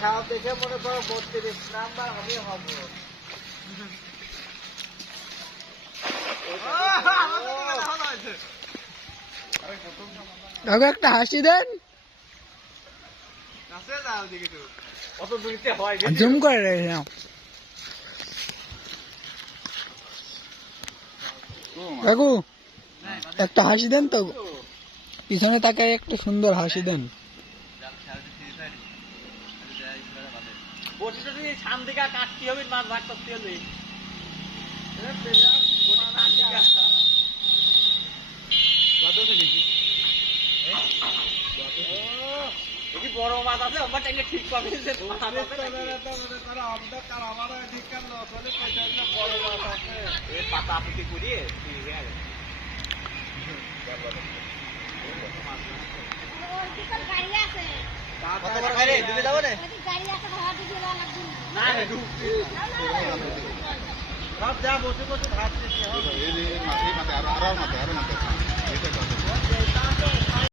খাওয়া দেখে মনে করো 32 নাম্বার আমি হবো। একটা হাসি দেন, জুম করে রেখেছিলাম। কাকু একটা হাসি দেন তো, পিছনে তাকায় একটা সুন্দর হাসি দেন। কাটতে হবে, মাছ ভাগ করতে হবে। বড় মাছ আছে, আমার টাইমে ঠিক পাবে। পাতা পুঁতি করিয়ে যা বসে বসে ভাত